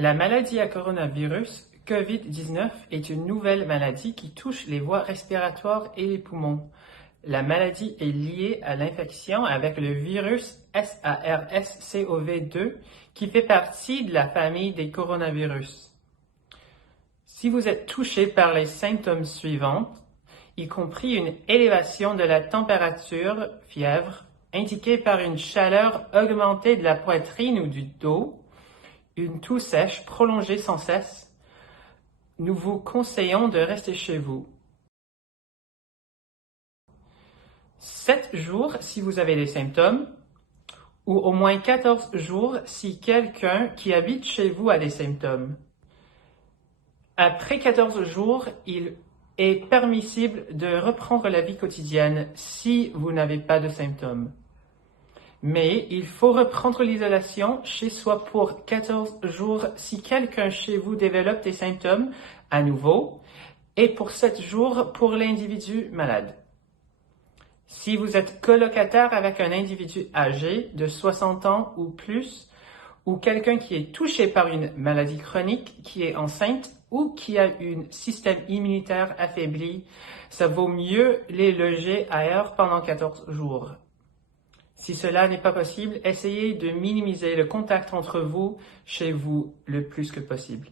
La maladie à coronavirus COVID-19 est une nouvelle maladie qui touche les voies respiratoires et les poumons. La maladie est liée à l'infection avec le virus SARS-CoV-2 qui fait partie de la famille des coronavirus. Si vous êtes touché par les symptômes suivants, y compris une élévation de la température, fièvre, indiquée par une chaleur augmentée de la poitrine ou du dos, une toux sèche prolongée sans cesse, nous vous conseillons de rester chez vous. 7 jours si vous avez des symptômes, ou au moins 14 jours si quelqu'un qui habite chez vous a des symptômes. Après 14 jours, il est permissible de reprendre la vie quotidienne si vous n'avez pas de symptômes. Mais il faut reprendre l'isolation chez soi pour 14 jours si quelqu'un chez vous développe des symptômes à nouveau et pour 7 jours pour l'individu malade. Si vous êtes colocataire avec un individu âgé de 60 ans ou plus, ou quelqu'un qui est touché par une maladie chronique, qui est enceinte ou qui a un système immunitaire affaibli, ça vaut mieux les loger ailleurs pendant 14 jours. Si cela n'est pas possible, essayez de minimiser le contact entre vous, chez vous, le plus que possible.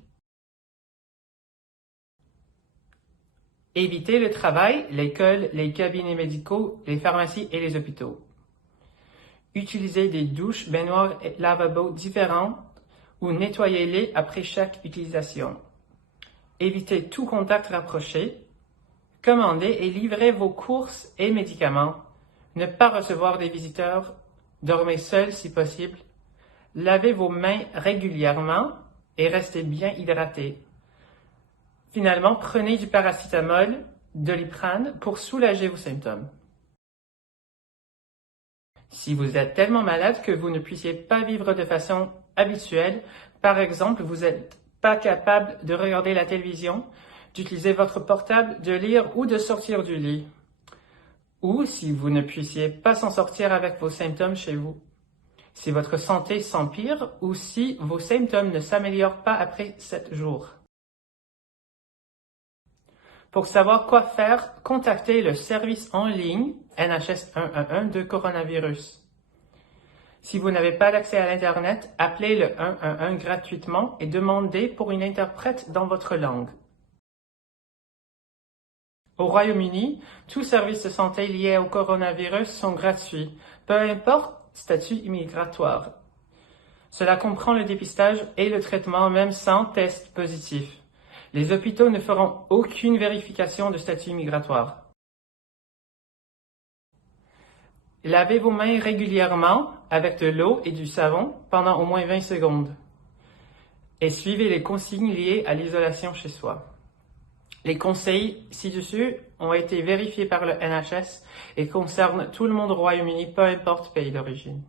Évitez le travail, l'école, les cabinets médicaux, les pharmacies et les hôpitaux. Utilisez des douches, baignoires et lavabos différents ou nettoyez-les après chaque utilisation. Évitez tout contact rapproché. Commandez et livrez vos courses et médicaments. Ne pas recevoir des visiteurs. Dormez seul si possible. Lavez vos mains régulièrement et restez bien hydraté. Finalement, prenez du paracétamol, Doliprane pour soulager vos symptômes. Si vous êtes tellement malade que vous ne puissiez pas vivre de façon habituelle, par exemple, vous n'êtes pas capable de regarder la télévision, d'utiliser votre portable, de lire ou de sortir du lit. Ou si vous ne puissiez pas s'en sortir avec vos symptômes chez vous. Si votre santé s'empire ou si vos symptômes ne s'améliorent pas après 7 jours. Pour savoir quoi faire, contactez le service en ligne NHS 111 de coronavirus. Si vous n'avez pas d'accès à l'Internet, appelez le 111 gratuitement et demandez pour une interprète dans votre langue. Au Royaume-Uni, tous services de santé liés au coronavirus sont gratuits, peu importe statut immigratoire. Cela comprend le dépistage et le traitement même sans test positif. Les hôpitaux ne feront aucune vérification de statut migratoire. Lavez vos mains régulièrement avec de l'eau et du savon pendant au moins 20 secondes. Et suivez les consignes liées à l'isolation chez soi. Les conseils ci-dessus ont été vérifiés par le NHS et concernent tout le monde au Royaume-Uni, peu importe pays d'origine.